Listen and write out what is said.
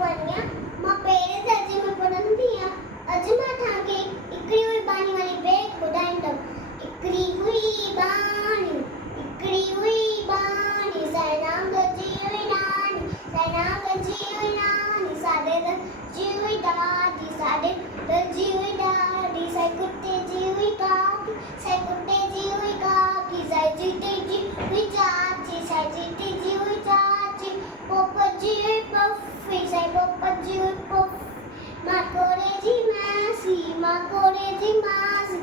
वन्या मां पहिरें दर्जे में पढ़ंदी आहियां। अॼु मां तव्हांखे हिकिड़ी हुई बाणी वारी बेट ॿुधाईंदमि। हिकिड़ी हुई बाणी साईं नाम दर्जी हुई नानी, साईं नाम दर्जी हुई नानी, साॾे दर्जी हुई ॾाॾी, साॾे दर्जी हुई ॾाॾी, साईं कुत्ते जी हुई काकी, साईं कुत्ते जी हुई काकी, साईं चीटी जी हुई चाची, साईं चीटी जी हुई चाची, पोपट जी हुई पफ़ी, साईं पोपट जी हुई पफ़ी, मां कोड़े जी मासी